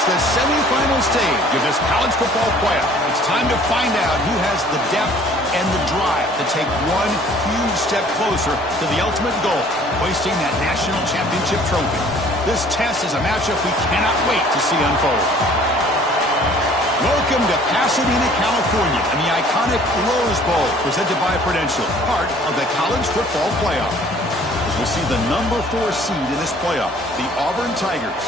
It's the semifinal stage of this college football playoff. It's time to find out who has the depth and the drive to take one huge step closer to the ultimate goal, hoisting that national championship trophy. This test is a matchup we cannot wait to see unfold. Welcome to Pasadena, California, and the iconic Rose Bowl, presented by Prudential, part of the college football playoff. As we'll see the number 4 seed in this playoff, the Auburn Tigers,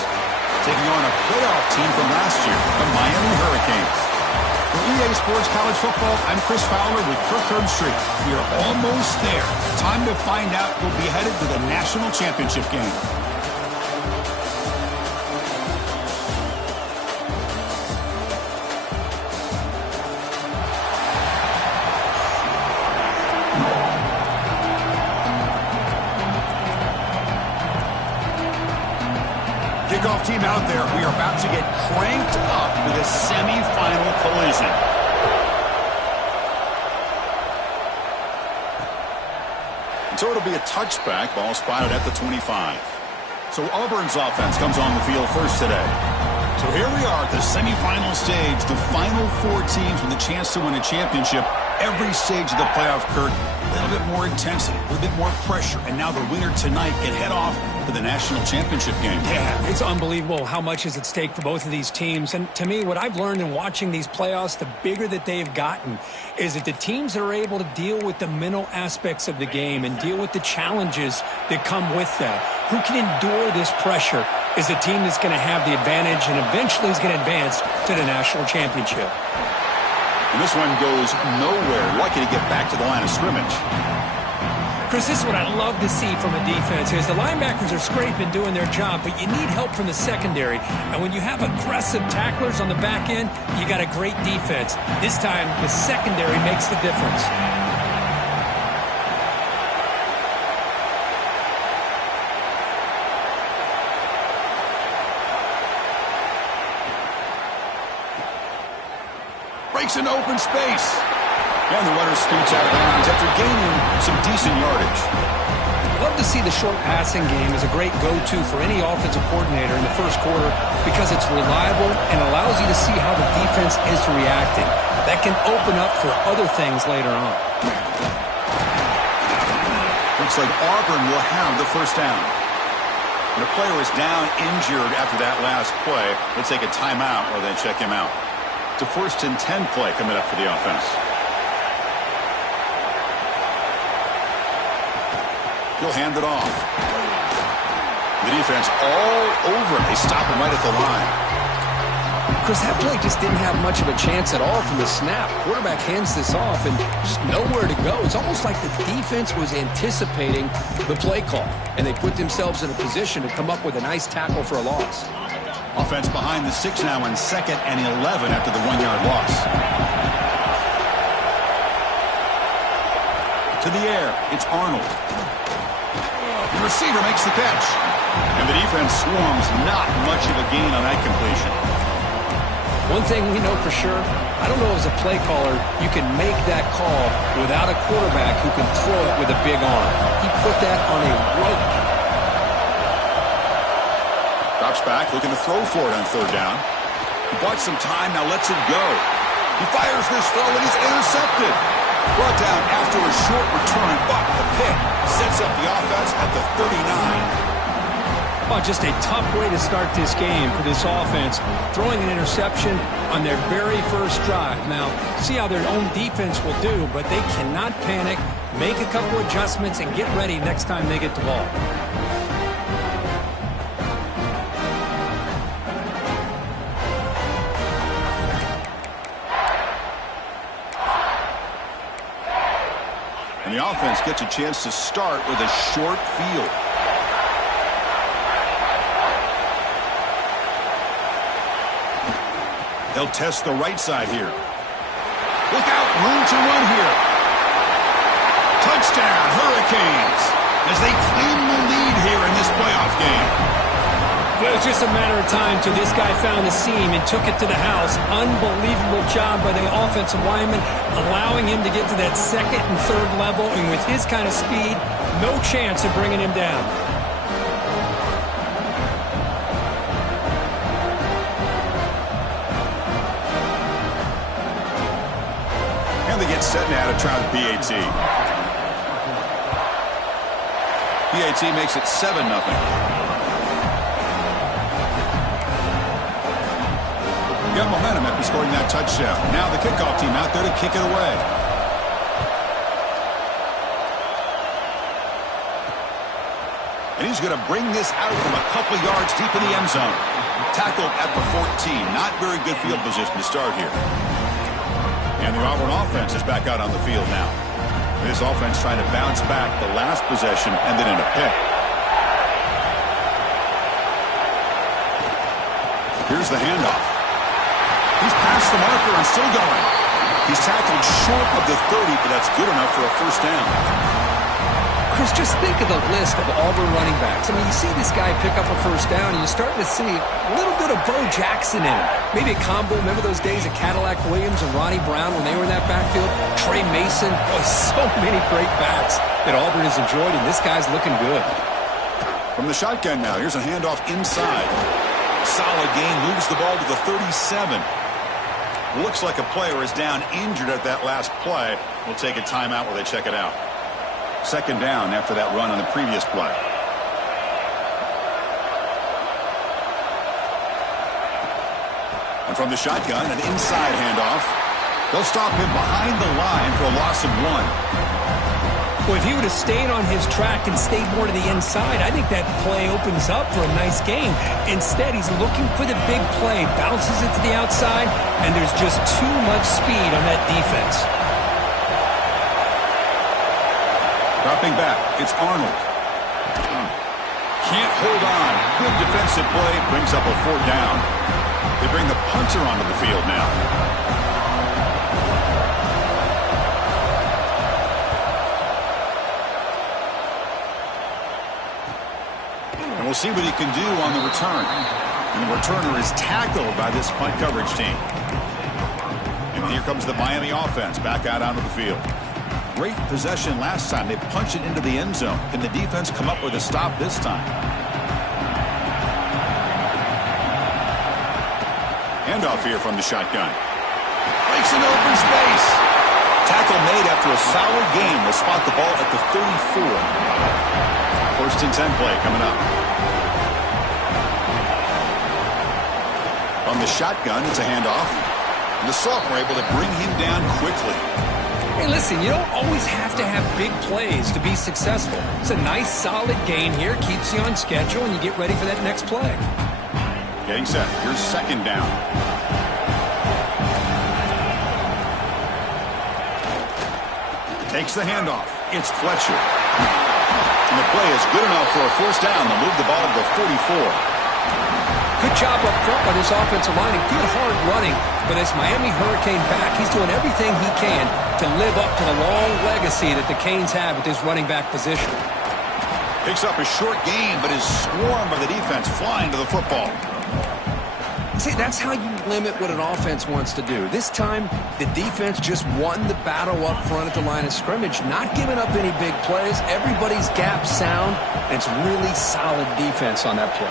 taking on a playoff team from last year, the Miami Hurricanes. For EA Sports College Football, I'm Chris Fowler with Kirk Herbstreit. We are almost there. Time to find out who'll be headed to the national championship game. Kickoff team out there. We are about to get cranked up with a semifinal collision. So it'll be a touchback. Ball spotted at the 25. So Auburn's offense comes on the field first today. So here we are at the semifinal stage. The final 4 teams with a chance to win a championship. Every stage of the playoff, Kirk, a little bit more intensity, a little bit more pressure. And now the winner tonight can head off to the national championship game. Yeah, it's unbelievable how much is at stake for both of these teams. And to me, what I've learned in watching these playoffs, the bigger that they've gotten, is that the teams that are able to deal with the mental aspects of the game and deal with the challenges that come with that, who can endure this pressure, is the team that's going to have the advantage and eventually is going to advance to the national championship. And this one goes nowhere. Lucky to get back to the line of scrimmage. Chris, this is what I love to see from a defense is the linebackers are scraping, doing their job, but you need help from the secondary. And when you have aggressive tacklers on the back end, you got a great defense. This time, the secondary makes the difference. Breaks into open space. And the runner scoots out of bounds after gaining some decent yardage. Love to see the short passing game as a great go-to for any offensive coordinator in the first quarter because it's reliable and allows you to see how the defense is reacting. That can open up for other things later on. Looks like Auburn will have the first down. And the player is down injured after that last play. Let's take a timeout or then check him out. It's a 1st and 10 play coming up for the offense. He'll hand it off. The defense all over him. They stop him right at the line. Chris, that play just didn't have much of a chance at all from the snap. Quarterback hands this off and just nowhere to go. It's almost like the defense was anticipating the play call, and they put themselves in a position to come up with a nice tackle for a loss. Offense behind the 6 now in 2nd and 11 after the 1-yard loss. To the air, it's Arnold. The receiver makes the catch. And the defense swarms. Not much of a gain on that completion. One thing we know for sure, I don't know as a play caller, you can make that call without a quarterback who can throw it with a big arm. He put that on a rope. Drops back, looking to throw for it on 3rd down. He bought some time, now lets it go. He fires this throw, and he's intercepted. Brought down after a short return, but the pick sets up the offense at the 39. Oh, just a tough way to start this game for this offense, throwing an interception on their very first drive. Now, see how their own defense will do, but they cannot panic, make a couple adjustments, and get ready next time they get the ball. And the offense gets a chance to start with a short field. They'll test the right side here. Look out, room to run here. Touchdown, Hurricanes, as they claim the lead here in this playoff game. Well, it was just a matter of time till this guy found the seam and took it to the house. Unbelievable job by the offensive lineman, allowing him to get to that 2nd and 3rd level, and with his kind of speed, no chance of bringing him down. It's set now to try the PAT. PAT makes it 7-0. Got momentum after scoring that touchdown. Now the kickoff team out there to kick it away. And he's going to bring this out from a couple yards deep in the end zone. Tackled at the 14. Not very good field position to start here. And the Auburn offense is back out on the field now. This offense trying to bounce back the last possession and then in a pick. Here's the handoff. He's past the marker and still going. He's tackled short of the 30, but that's good enough for a first down. Chris, just think of the list of Auburn running backs. I mean, you see this guy pick up a first down, and you're starting to see a little bit of Bo Jackson in him. Maybe a combo. Remember those days of Cadillac Williams and Ronnie Brown when they were in that backfield? Trey Mason. Boy, so many great backs that Auburn has enjoyed, and this guy's looking good. From the shotgun now, here's a handoff inside. Solid gain, moves the ball to the 37. Looks like a player is down injured at that last play. We'll take a timeout while they check it out. Second down after that run on the previous play. And from the shotgun, an inside handoff. They'll stop him behind the line for a loss of 1. Well, if he would have stayed on his track and stayed more to the inside, I think that play opens up for a nice gain. Instead, he's looking for the big play, bounces it to the outside, and there's just too much speed on that defense. Dropping back, it's Arnold. Can't hold on. Good defensive play, brings up a 4th down. They bring the punter onto the field now. And we'll see what he can do on the return. And the returner is tackled by this punt coverage team. And here comes the Miami offense back out onto the field. Great possession last time. They punched it into the end zone. Can the defense come up with a stop this time? Handoff here from the shotgun. Breaks into open space. Tackle made after a solid gain. They'll spot the ball at the 34. 1st and 10 play coming up. From the shotgun, it's a handoff. And the sophomore able to bring him down quickly. Hey, listen, you don't always have to have big plays to be successful. It's a nice, solid gain here. Keeps you on schedule, and you get ready for that next play. Getting set. Here's second down. Takes the handoff. It's Fletcher. And the play is good enough for a first down. They'll move the ball to the 44. Good job up front by this offensive line and good hard running for this Miami Hurricane back. He's doing everything he can to live up to the long legacy that the Canes have at this running back position. Picks up a short gain, but is swarmed by the defense flying to the football. See, that's how you limit what an offense wants to do. This time, the defense just won the battle up front at the line of scrimmage, not giving up any big plays. Everybody's gap sound, and it's really solid defense on that play.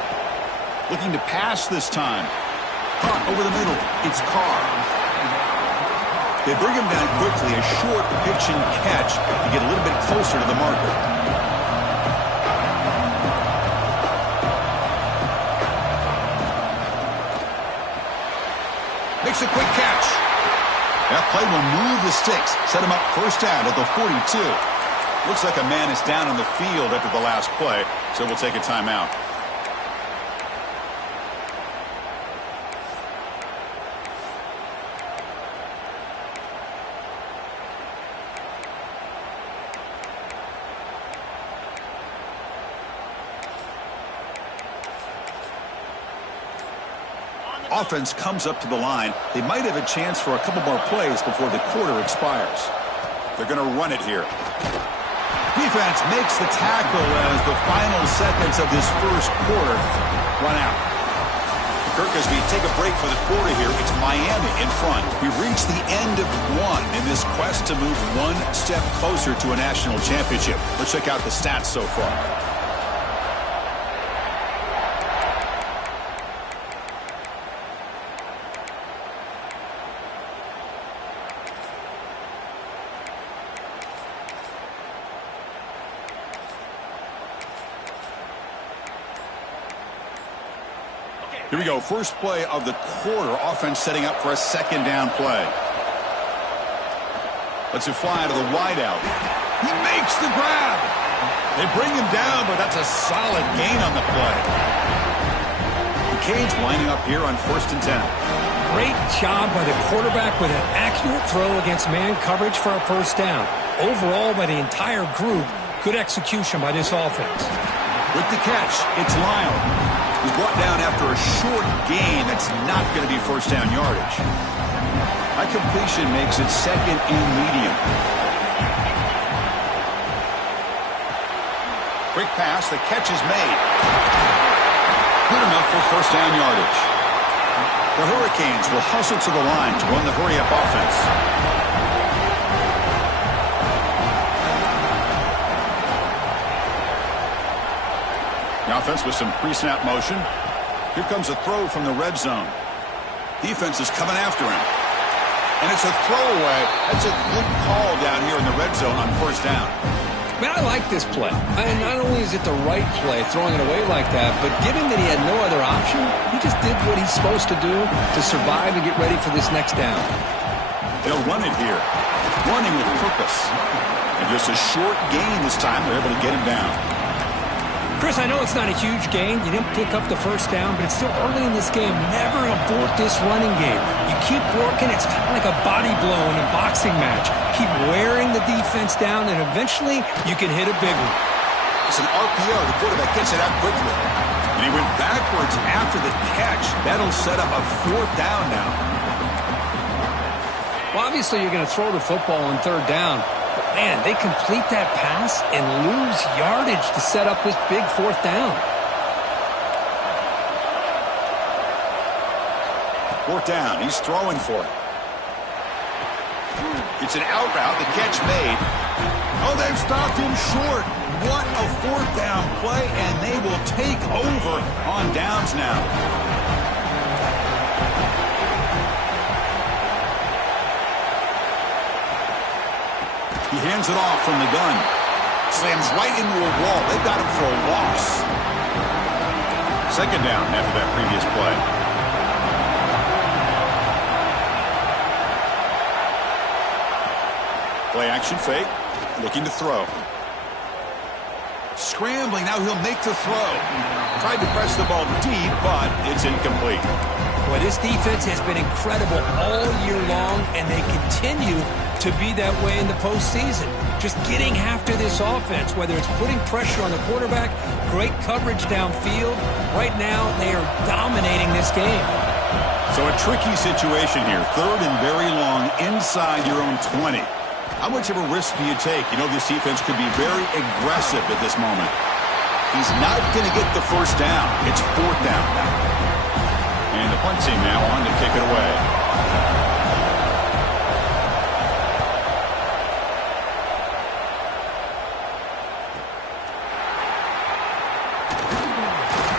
Looking to pass this time. Caught over the middle. It's Carr. They bring him down quickly. A short pitch and catch to get a little bit closer to the marker. Makes a quick catch. That play will move the sticks. Set him up first down at the 42. Looks like a man is down on the field after the last play, so we'll take a timeout. Offense comes up to the line. They might have a chance for a couple more plays before the quarter expires. They're going to run it here. Defense makes the tackle as the final seconds of this first quarter run out. Kirk, as we take a break for the quarter here, it's Miami in front. We've reached the end of one in this quest to move one step closer to a national championship. Let's check out the stats so far. Here we go. First play of the quarter. Offense setting up for a second down play. Lets it fly to the wideout. He makes the grab. They bring him down, but that's a solid gain on the play. The Canes lining up here on 1st and 10. Great job by the quarterback with an accurate throw against man coverage for a first down. Overall, by the entire group, good execution by this offense. With the catch, it's Lyle. He's brought down after a short gain that's not going to be first down yardage. That completion makes it second and medium. Quick pass, the catch is made. Good enough for first down yardage. The Hurricanes will hustle to the line to run the hurry-up offense. The offense with some pre-snap motion. Here comes a throw from the red zone. Defense is coming after him. And it's a throwaway. That's a good call down here in the red zone on first down. Man, I like this play. And not only is it the right play, throwing it away like that, but given that he had no other option, he just did what he's supposed to do to survive and get ready for this next down. They'll run it here. Running with purpose. And just a short gain this time. They're able to get him down. Chris, I know it's not a huge gain. You didn't pick up the first down, but it's still early in this game. Never abort this running game. You keep working. It's kind of like a body blow in a boxing match. Keep wearing the defense down, and eventually you can hit a big one. It's an RPO. The quarterback gets it out quickly. And he went backwards after the catch. That'll set up a 4th down now. Well, obviously you're going to throw the football on 3rd down. But, man, they complete that pass and lose yardage to set up this big 4th down. 4th down. He's throwing for it. It's an out route. The catch made. Oh, they've stopped him short. What a 4th down play, and they will take over on downs now. He hands it off from the gun. Slams right into a wall. They've got him for a loss. 2nd down after that previous play. Play action fake. Looking to throw. Scrambling. Now he'll make the throw. Tried to press the ball deep, but it's incomplete. Boy, this defense has been incredible all year long, and they continue to be that way in the postseason. Just getting after this offense, whether it's putting pressure on the quarterback, great coverage downfield. Right now, they are dominating this game. So a tricky situation here. 3rd and very long inside your own 20. How much of a risk do you take? You know this defense could be very aggressive at this moment. He's not going to get the first down. It's 4th down now. And the punt team now on to kick it away.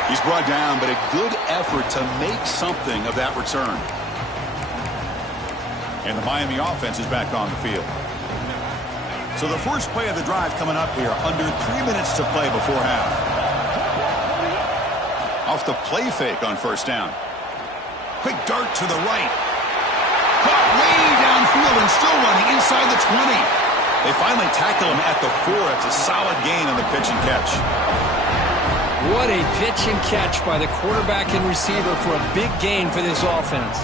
He's brought down, but a good effort to make something of that return. And the Miami offense is back on the field. So the first play of the drive coming up here, under 3 minutes to play before half. Off the play fake on first down. Quick dart to the right. Caught way downfield and still running inside the 20. They finally tackle him at the 4. It's a solid gain on the pitch and catch. What a pitch and catch by the quarterback and receiver for a big gain for this offense.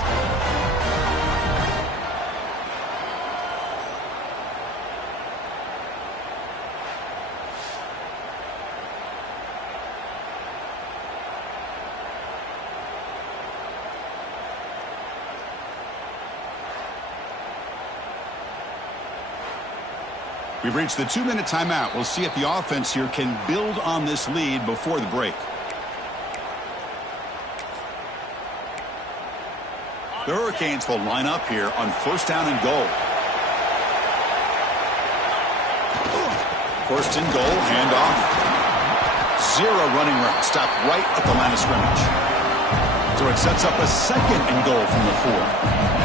We've reached the 2-minute timeout. We'll see if the offense here can build on this lead before the break. The Hurricanes will line up here on first down and goal. First and goal, handoff. 0 running route, stopped right at the line of scrimmage. So it sets up a 2nd and goal from the 4.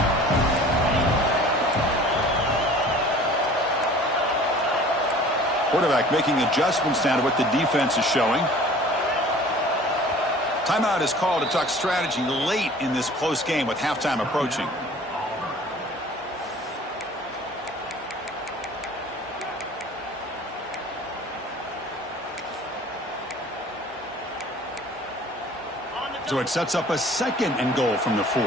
Quarterback making adjustments now to what the defense is showing. Timeout is called to talk strategy late in this close game with halftime approaching. So it sets up a 2nd and goal from the 4.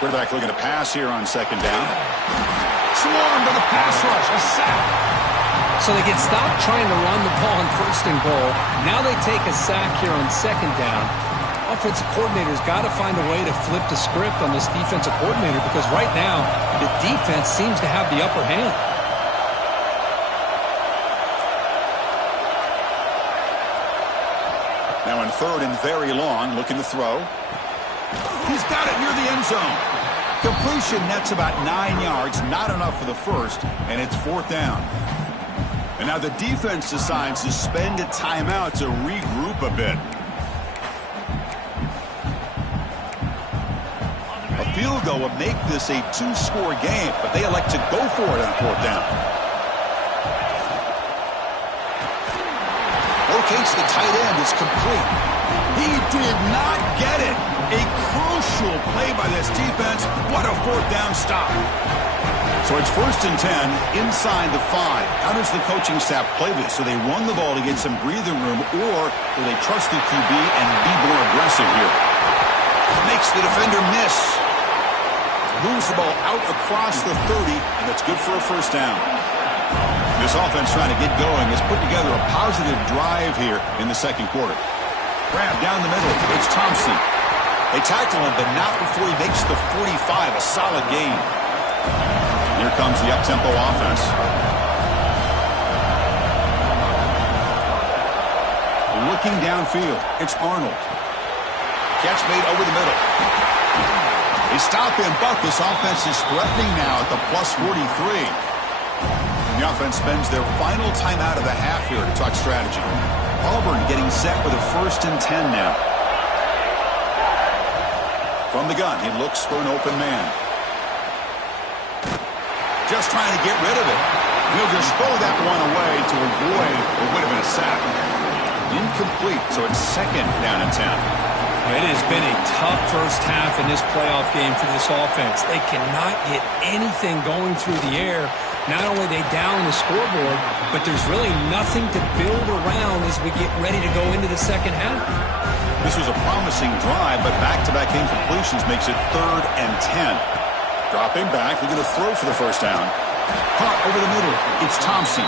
Quarterback looking to pass here on 2nd down. Swarmed by the pass rush, a sack. So they get stopped trying to run the ball on 1st and goal. Now they take a sack here on 2nd down. Offensive coordinator's got to find a way to flip the script on this defensive coordinator because right now the defense seems to have the upper hand. Now in 3rd and very long, looking to throw. He's got it near the end zone. Completion nets about 9 yards, not enough for the 1st, and it's 4th down. And now the defense decides to spend a timeout to regroup a bit. A field goal would make this a 2-score game, but they elect to go for it on 4th down. Locates the tight end. It's complete. He did not get it. A crucial play by this defense. What a 4th down stop. So it's 1st and 10 inside the 5. How does the coaching staff play this? Do they run the ball to get some breathing room, or do they trust the QB and be more aggressive here? Makes the defender miss. Moves the ball out across the 30, and that's good for a 1st down. This offense trying to get going has put together a positive drive here in the 2nd quarter. Grab down the middle. It's Thompson. They tackle him, but not before he makes the 45, a solid gain. Here comes the up-tempo offense. Looking downfield, it's Arnold. Catch made over the middle. They stop him, but this offense is threatening now at the plus 43. And the offense spends their final timeout of the half here to talk strategy. Auburn getting set with a 1st and 10 now. From the gun, he looks for an open man. Just trying to get rid of it. He'll just throw that one away to avoid what would have been a sack. Incomplete, so it's 2nd down and 10. It has been a tough first half in this playoff game for this offense. They cannot get anything going through the air. Not only are they down the scoreboard, but there's really nothing to build around as we get ready to go into the 2nd half. This was a promising drive, but back-to-back incompletions makes it 3rd and 10. Dropping back, looking to throw for the 1st down. Caught over the middle. It's Thompson.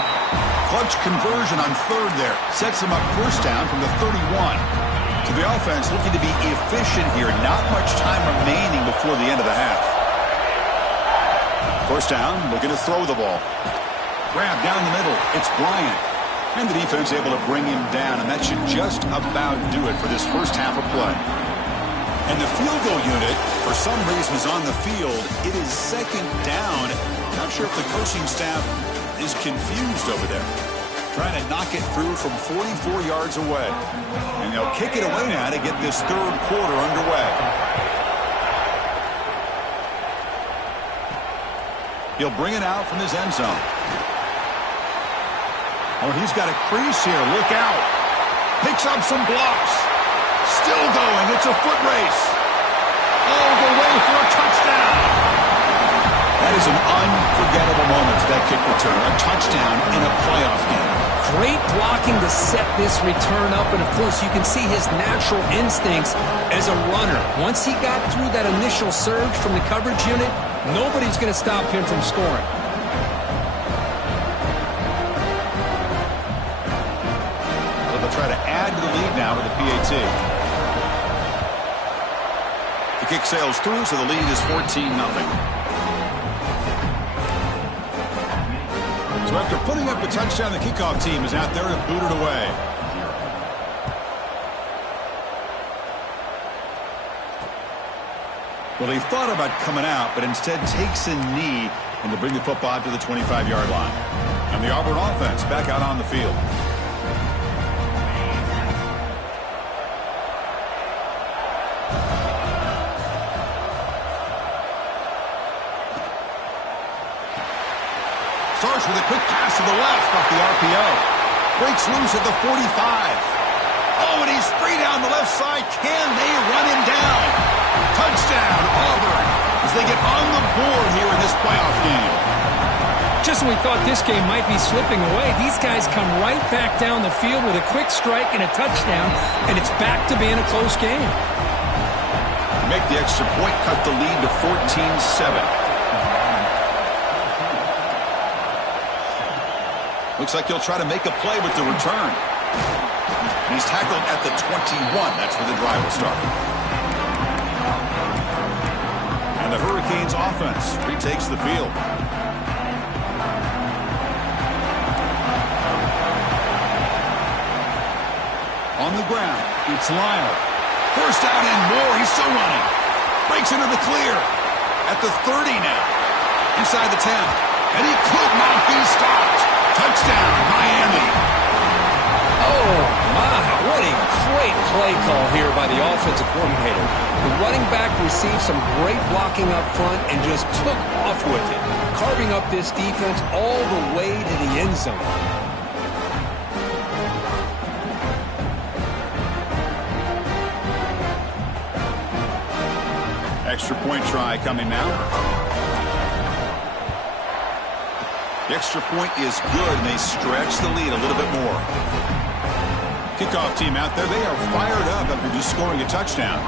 Clutch conversion on 3rd there. Sets him up 1st down from the 31. So the offense looking to be efficient here. Not much time remaining before the end of the half. 1st down, looking to throw the ball. Grab down the middle. It's Bryant. And the defense able to bring him down, and that should just about do it for this 1st half of play. And the field goal unit, for some reason, is on the field. It is 2nd down. Not sure if the coaching staff is confused over there. Trying to knock it through from 44 yards away. And they'll kick it away now to get this 3rd quarter underway. He'll bring it out from his end zone. Oh, he's got a crease here. Look out. Picks up some blocks. Still going. It's a foot race. All the way for a touchdown. That is an unforgettable moment for that kick return. A touchdown in a playoff game. Great blocking to set this return up, and of course you can see his natural instincts as a runner. Once he got through that initial surge from the coverage unit, nobody's going to stop him from scoring. So they'll try to add to the lead now with the PAT. The kick sails through, so the lead is 14-0. So after putting up a touchdown, the kickoff team is out there to boot it away. Well, he thought about coming out, but instead takes a knee and to bring the football to the 25-yard line. And the Auburn offense back out on the field. Starts with a quick pass to the left off the RPO. Breaks loose at the 45. Oh, and he's free down the left side. Can they run him down? Touchdown, Auburn, as they get on the board here in this playoff game. Just when we thought this game might be slipping away, these guys come right back down the field with a quick strike and a touchdown, and it's back to being a close game. Make the extra point, cut the lead to 14-7. Looks like he'll try to make a play with the return. He's tackled at the 21. That's where the drive will start. And the Hurricanes offense retakes the field. On the ground, it's Lyle. First down and more. He's still running. Breaks into the clear. At the 30 now. Inside the 10. And he could not be stopped. Touchdown, Miami. Oh, my. What a great play call here by the offensive coordinator. The running back received some great blocking up front and just took off with it, carving up this defense all the way to the end zone. Extra point try coming now. The extra point is good, and they stretch the lead a little bit more. Kickoff team out there. They are fired up after just scoring a touchdown.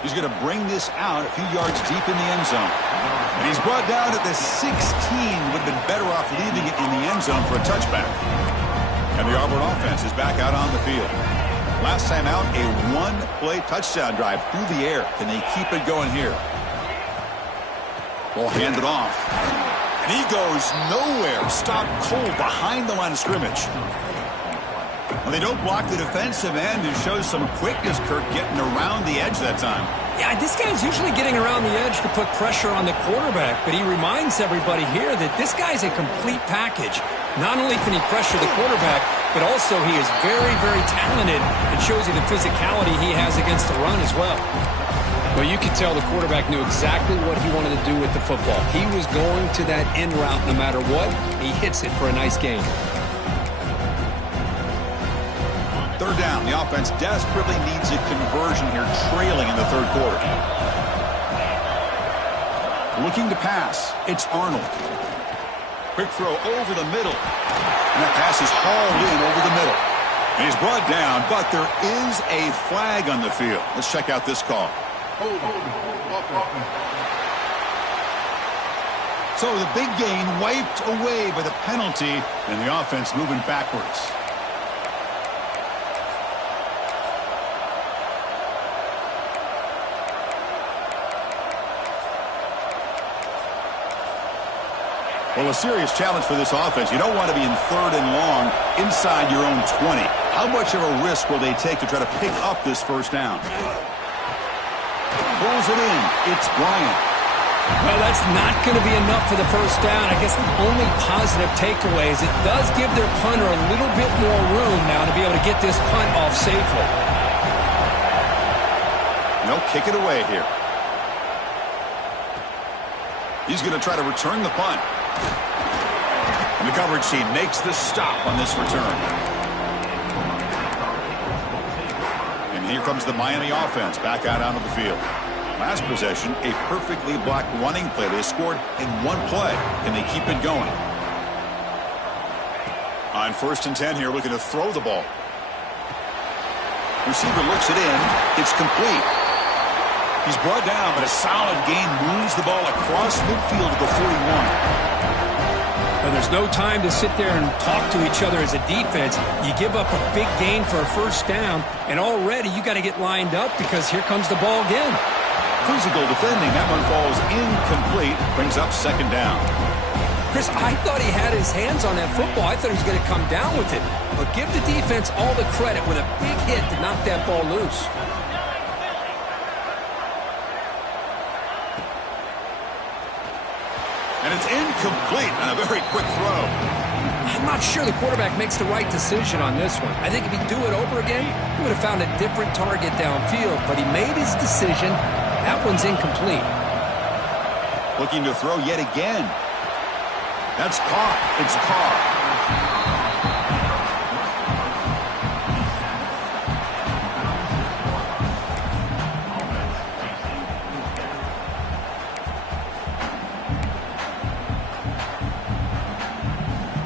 He's going to bring this out a few yards deep in the end zone. And he's brought down at the 16. Would have been better off leaving it in the end zone for a touchback. And the Auburn offense is back out on the field. Last time out, a one-play touchdown drive through the air. Can they keep it going here? Ball handed off. And he goes nowhere. Stopped cold behind the line of scrimmage. Well, they don't block the defensive end, who shows some quickness, Kirk, getting around the edge that time. Yeah, this guy's usually getting around the edge to put pressure on the quarterback, but he reminds everybody here that this guy's a complete package. Not only can he pressure the quarterback, but also he is very, very talented and shows you the physicality he has against the run as well. Well, you could tell the quarterback knew exactly what he wanted to do with the football. He was going to that in route no matter what. He hits it for a nice gain. Third down. The offense desperately needs a conversion here, trailing in the third quarter. Looking to pass. It's Arnold. Quick throw over the middle. And that pass is hauled in over the middle. And he's brought down, but there is a flag on the field. Let's check out this call. So the big gain wiped away by the penalty, and the offense moving backwards. Well, a serious challenge for this offense. You don't want to be in third and long inside your own 20. How much of a risk will they take to try to pick up this first down? Pulls it in. It's Bryant. Well, that's not going to be enough for the first down. I guess the only positive takeaway is it does give their punter a little bit more room now to be able to get this punt off safely. They'll kick it away here. He's going to try to return the punt. And the coverage team makes the stop on this return. And here comes the Miami offense back out onto the field. Last possession, a perfectly blocked running play. They scored in one play. Can they keep it going? On 1st and 10 here, looking to throw the ball. Receiver looks it in. It's complete. He's brought down, but a solid gain moves the ball across midfield to the 41. And there's no time to sit there and talk to each other as a defense. You give up a big gain for a first down, and already you got to get lined up because here comes the ball again. Physical defending. That one falls incomplete. Brings up 2nd down. Chris, I thought he had his hands on that football. I thought he was going to come down with it. But give the defense all the credit with a big hit to knock that ball loose. And it's incomplete on a very quick throw. I'm not sure the quarterback makes the right decision on this one. I think if he'd do it over again, he would have found a different target downfield. But he made his decision, That one's incomplete. Looking to throw yet again. That's caught. It's Carr.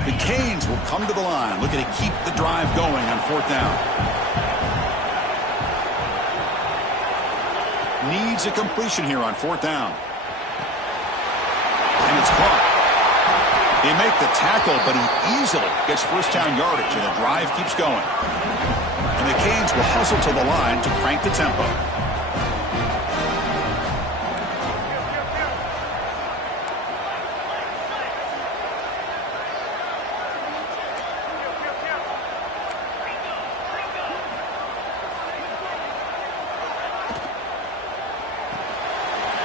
The Canes will come to the line, looking to keep the drive going on 4th down. Needs a completion here on 4th down. And it's caught. They make the tackle, but he easily gets 1st down yardage, and the drive keeps going. And the Canes will hustle to the line to crank the tempo.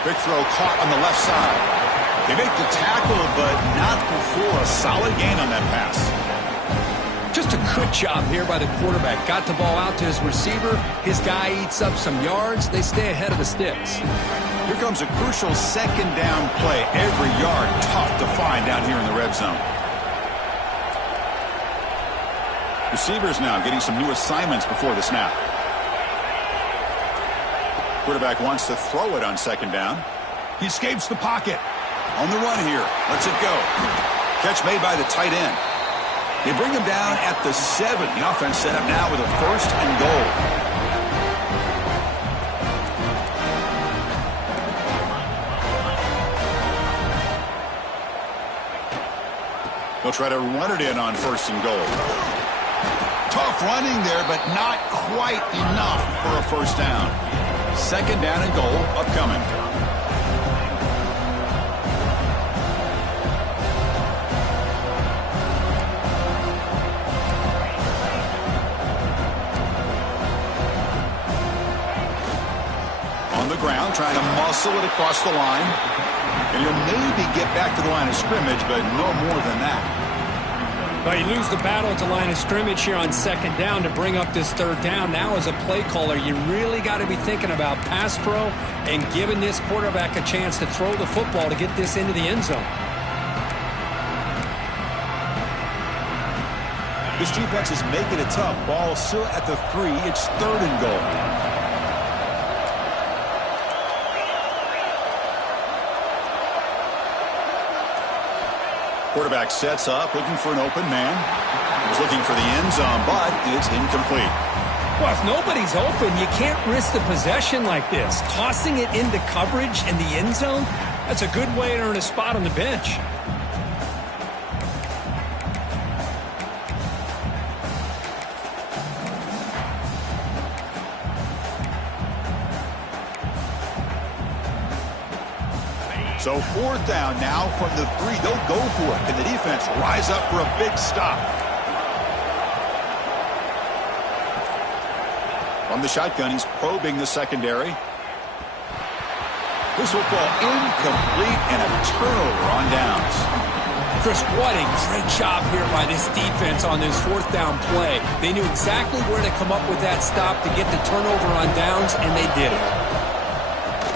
Big throw caught on the left side. They make the tackle, but not before a solid gain on that pass. Just a good job here by the quarterback. Got the ball out to his receiver. His guy eats up some yards. They stay ahead of the sticks. Here comes a crucial 2nd down play. Every yard tough to find down here in the red zone. Receivers now getting some new assignments before the snap. Quarterback wants to throw it on 2nd down. He escapes the pocket. On the run here. Lets it go. Catch made by the tight end. They bring him down at the 7. The offense set up now with a 1st and goal. They'll try to run it in on 1st and goal. Tough running there, but not quite enough for a 1st down. 2nd down and goal upcoming. On the ground, trying to muscle it across the line. And he'll maybe get back to the line of scrimmage, but no more than that. Well, you lose the battle at the line of scrimmage here on 2nd down to bring up this 3rd down. Now as a play caller, you really got to be thinking about pass pro and giving this quarterback a chance to throw the football to get this into the end zone. This defense is making it tough. Ball still at the 3. It's 3rd and goal. Quarterback sets up, looking for an open man. He's looking for the end zone, but it's incomplete. Well, if nobody's open, you can't risk the possession like this. Tossing it into coverage in the end zone, that's a good way to earn a spot on the bench. So 4th down now from the 3. They'll go for it. Can the defense rise up for a big stop? From the shotgun, he's probing the secondary. This will fall incomplete and a turnover on downs. Chris, what a great job here by this defense on this 4th down play. They knew exactly where to come up with that stop to get the turnover on downs, and they did it.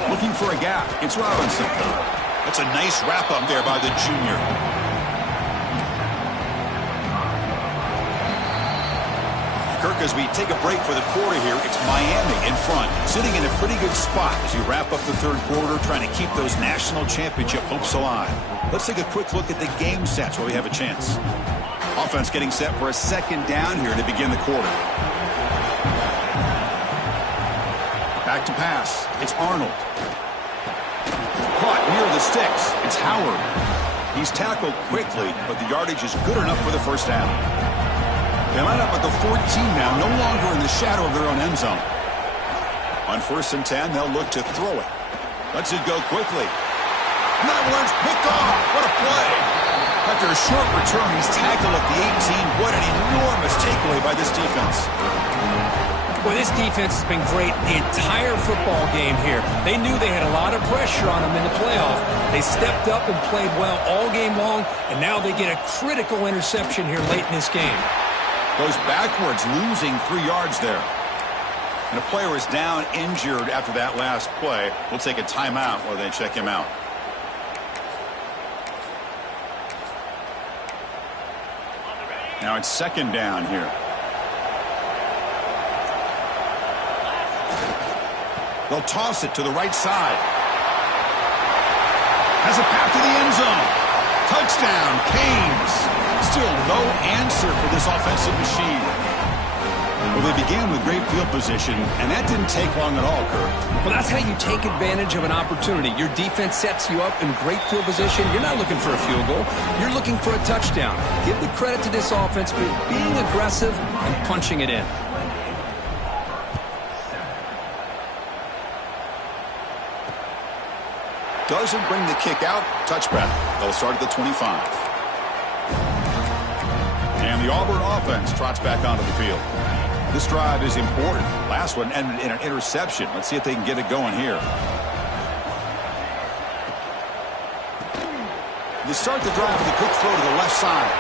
Looking for a gap. It's Robinson. That's a nice wrap-up there by the junior. Kirk, as we take a break for the quarter here, it's Miami in front, sitting in a pretty good spot as you wrap up the 3rd quarter, trying to keep those national championship hopes alive. Let's take a quick look at the game stats while we have a chance. Offense getting set for a 2nd down here to begin the quarter. Back to pass. It's Arnold. Caught near the sticks. It's Howard. He's tackled quickly, but the yardage is good enough for the 1st down. They line up at the 14 now, no longer in the shadow of their own end zone. On 1st and 10, they'll look to throw it. Lets it go quickly. And that one's picked off. What a play. After a short return, he's tackled at the 18. What an enormous takeaway by this defense. Well, this defense has been great the entire football game here. They knew they had a lot of pressure on them in the playoff. They stepped up and played well all game long, and now they get a critical interception here late in this game. Goes backwards, losing 3 yards there. And a player is down injured after that last play. We'll take a timeout while they check him out. Now it's second down here. They'll toss it to the right side. Has a path to the end zone. Touchdown, Canes. Still no answer for this offensive machine. Well, they began with great field position, and that didn't take long at all, Kirk. Well, that's how you take advantage of an opportunity. Your defense sets you up in great field position. You're not looking for a field goal. You're looking for a touchdown. Give the credit to this offense for being aggressive and punching it in. Doesn't bring the kick out. Touchback. They'll start at the 25. And the Auburn offense trots back onto the field. This drive is important. Last one ended in an interception. Let's see if they can get it going here. They start the drive with a quick throw to the left side.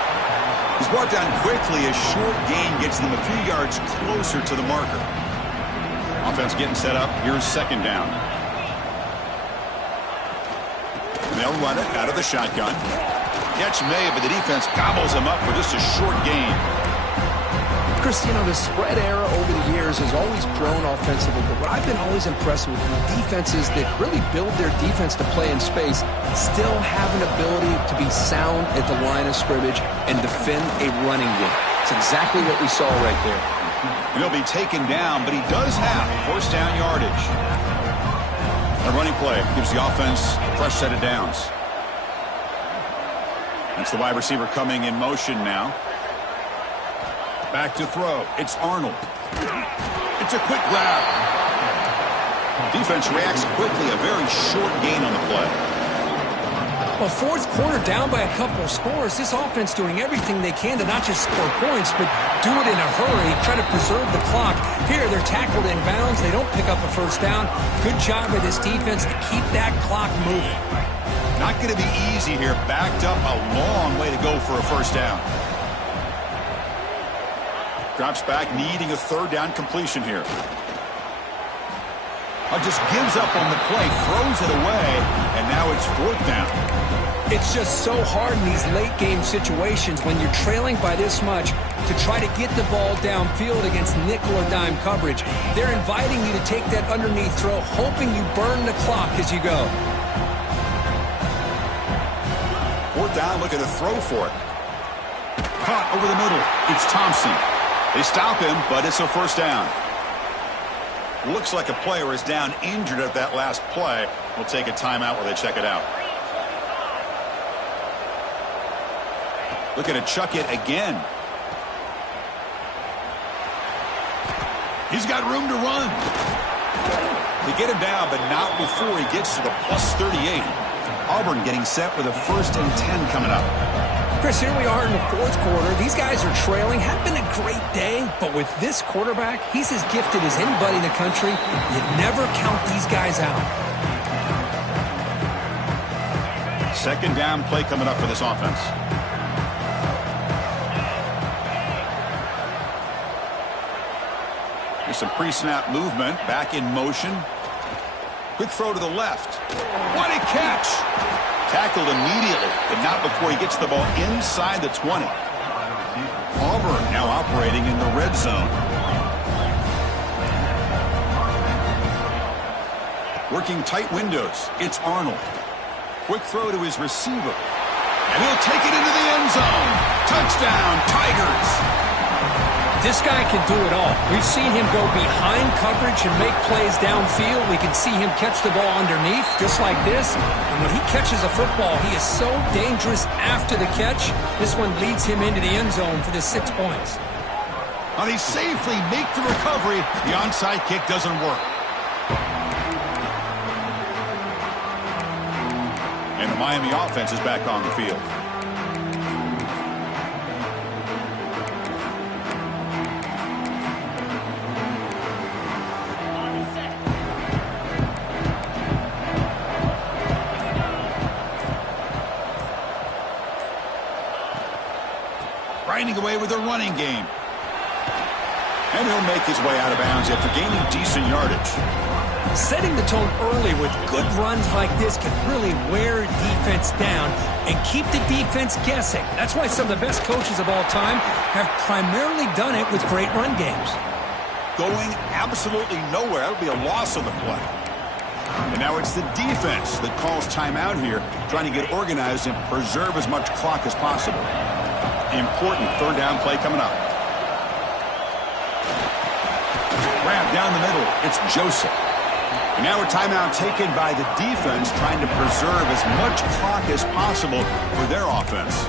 He's brought down quickly. A short gain gets them a few yards closer to the marker. Offense getting set up. Here's second down. They'll run it out of the shotgun. Catch made, but the defense gobbles him up for just a short gain. Chris, you know, the spread era over the years has always grown offensively, but what I've been always impressed with defenses that really build their defense to play in space still have an ability to be sound at the line of scrimmage and defend a running game. It's exactly what we saw right there. He'll be taken down, but he does have first down yardage. A running play gives the offense a fresh set of downs. That's the wide receiver coming in motion now. Back to throw. It's Arnold. It's a quick grab. Defense reacts quickly. A very short gain on the play. Well, fourth quarter down by a couple of scores. This offense doing everything they can to not just score points, but do it in a hurry, try to preserve the clock. Here, they're tackled in bounds. They don't pick up a first down. Good job by this defense to keep that clock moving. Not going to be easy here. Backed up a long way to go for a first down. Drops back, needing a third down completion here. Just gives up on the play, throws it away, and now it's fourth down. It's just so hard in these late game situations when you're trailing by this much to try to get the ball downfield against nickel or dime coverage. They're inviting you to take that underneath throw, hoping you burn the clock as you go. Fourth down, look at the throw for it. Caught over the middle. It's Thompson. They stop him, but it's a first down. Looks like a player is down injured at that last play. We'll take a timeout while they check it out. Looking to chuck it again. He's got room to run. They get him down, but not before he gets to the plus 38. Auburn getting set with a 1st and 10 coming up. Chris, here we are in the fourth quarter. These guys are trailing. Had been a great day, but with this quarterback, he's as gifted as anybody in the country. You never count these guys out. Second down play coming up for this offense. There's some pre-snap movement. Back in motion. Quick throw to the left. What a catch! Tackled immediately, but not before he gets the ball inside the 20. Auburn now operating in the red zone. Working tight windows. It's Arnold. Quick throw to his receiver. And he'll take it into the end zone. Touchdown, Tigers! This guy can do it all. We've seen him go behind coverage and make plays downfield. We can see him catch the ball underneath, just like this. And when he catches a football, he is so dangerous after the catch. This one leads him into the end zone for the 6 points. Now they safely make the recovery. The onside kick doesn't work. And the Miami offense is back on the field. Grinding away with a running game. And he'll make his way out of bounds after gaining decent yardage. Setting the tone early with good runs like this can really wear defense down and keep the defense guessing. That's why some of the best coaches of all time have primarily done it with great run games. Going absolutely nowhere. That'll be a loss on the play. And now it's the defense that calls timeout here, trying to get organized and preserve as much clock as possible. Important third down play coming up. Grab down the middle. It's Joseph. And now a timeout taken by the defense, trying to preserve as much clock as possible for their offense.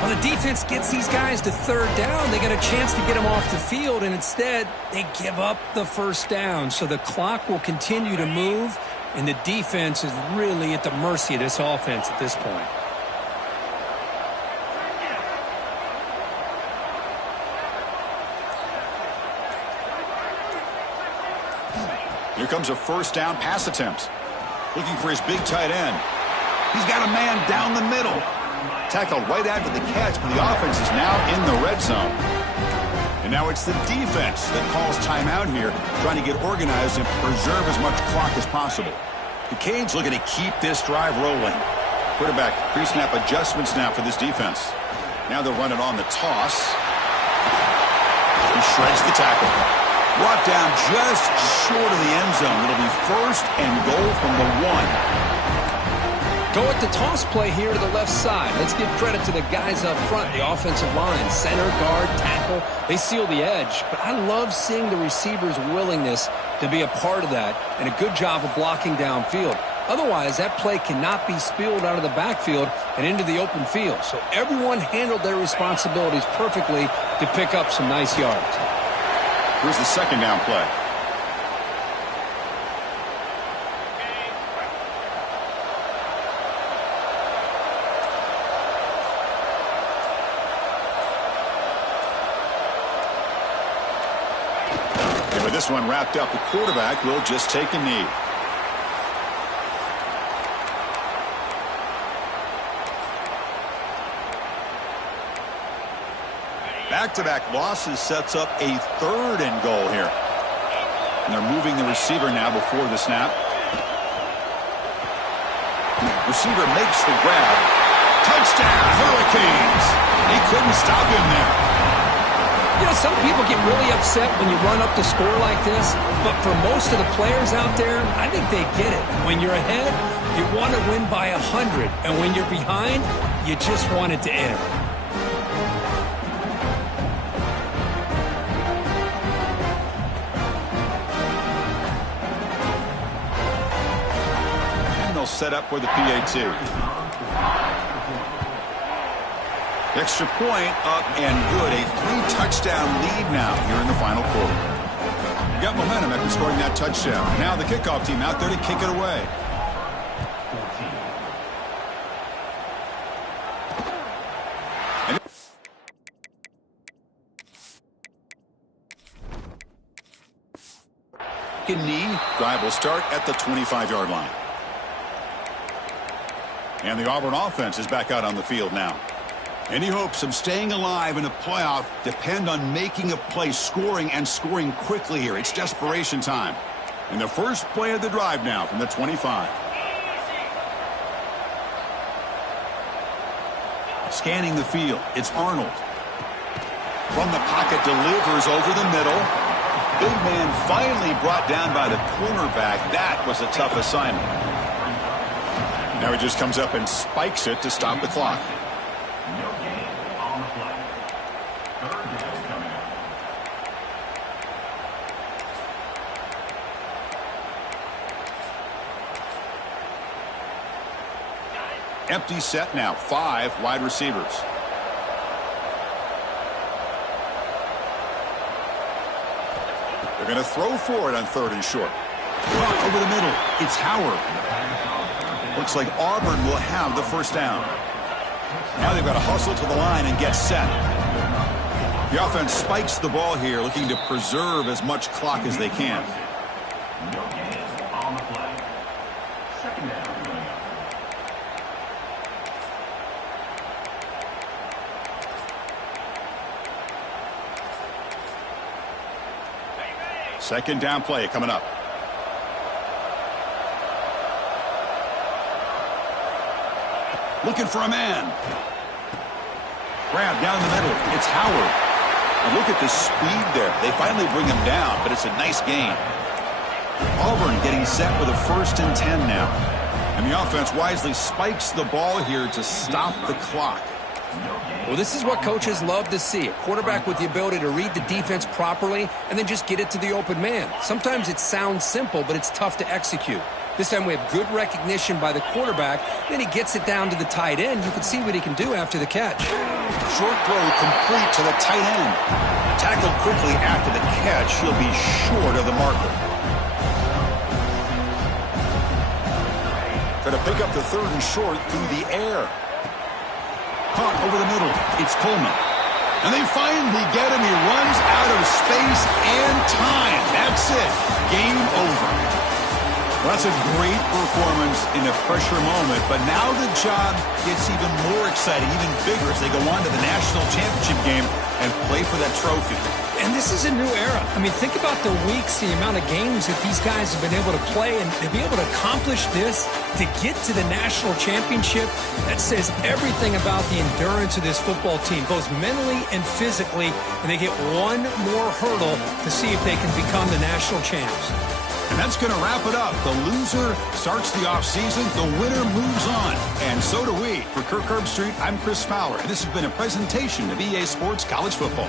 Well, the defense gets these guys to third down. They get a chance to get them off the field, and instead they give up the first down. So the clock will continue to move, and the defense is really at the mercy of this offense at this point. Here comes a first down pass attempt. Looking for his big tight end. He's got a man down the middle. Tackled right after the catch, but the offense is now in the red zone. And now it's the defense that calls timeout here, trying to get organized and preserve as much clock as possible. The Canes looking to keep this drive rolling. Quarterback pre-snap adjustments now for this defense. Now they'll run it on the toss. He shreds the tackle. Brought down just short of the end zone. It'll be first and goal from the 1. Go at the toss play here to the left side. Let's give credit to the guys up front, the offensive line, center, guard, tackle. They seal the edge. But I love seeing the receiver's willingness to be a part of that and a good job of blocking downfield. Otherwise, that play cannot be spilled out of the backfield and into the open field. So everyone handled their responsibilities perfectly to pick up some nice yards. Here's the second down play. Okay, with this one wrapped up, the quarterback will just take a knee. Back-to-back losses sets up a third and goal here. And they're moving the receiver now before the snap. Receiver makes the grab. Touchdown, Hurricanes. They couldn't stop him there. You know, some people get really upset when you run up the score like this, but for most of the players out there, I think they get it. When you're ahead, you want to win by 100, and when you're behind, you just want it to end. Set up for the PAT. Extra point up and good. A 3-touchdown lead now here in the final quarter. Got momentum after scoring that touchdown. Now the kickoff team out there to kick it away. Knee drive will start at the 25-yard line. And the Auburn offense is back out on the field now. Any hopes of staying alive in a playoff depend on making a play, scoring, and scoring quickly here. It's desperation time. And the first play of the drive now from the 25. Scanning the field, it's Arnold. From the pocket, delivers over the middle. Big man finally brought down by the cornerback. That was a tough assignment. Now he just comes up and spikes it to stop the clock. No gain on the play. Third down coming up. Empty set now. 5 wide receivers. They're going to throw for it on 3rd and short. Over the middle. It's Howard. Looks like Auburn will have the first down. Now they've got to hustle to the line and get set. The offense spikes the ball here, looking to preserve as much clock as they can. No gain on the play. Second down. Second down play coming up. Looking for a man. Grab down the middle. It's Howard. And look at the speed there. They finally bring him down, but it's a nice gain. Auburn getting set with a 1st and 10 now. And the offense wisely spikes the ball here to stop the clock. Well, this is what coaches love to see. A quarterback with the ability to read the defense properly and then just get it to the open man. Sometimes it sounds simple, but it's tough to execute. This time we have good recognition by the quarterback. Then he gets it down to the tight end. You can see what he can do after the catch. Short throw complete to the tight end. Tackled quickly after the catch. He'll be short of the marker. Going to pick up the 3rd and short through the air. Caught over the middle. It's Coleman. And they finally get him. He runs out of space and time. That's it. Game over. Well, that's a great performance in a pressure moment, but now the job gets even more exciting, even bigger as they go on to the national championship game and play for that trophy. And this is a new era. I mean, think about the weeks, the amount of games that these guys have been able to play, and to be able to accomplish this, to get to the national championship, that says everything about the endurance of this football team, both mentally and physically, and they get one more hurdle to see if they can become the national champs. And that's going to wrap it up. The loser starts the offseason. The winner moves on. And so do we. For Kirk Herbstreit, I'm Chris Fowler. And this has been a presentation of EA Sports College Football.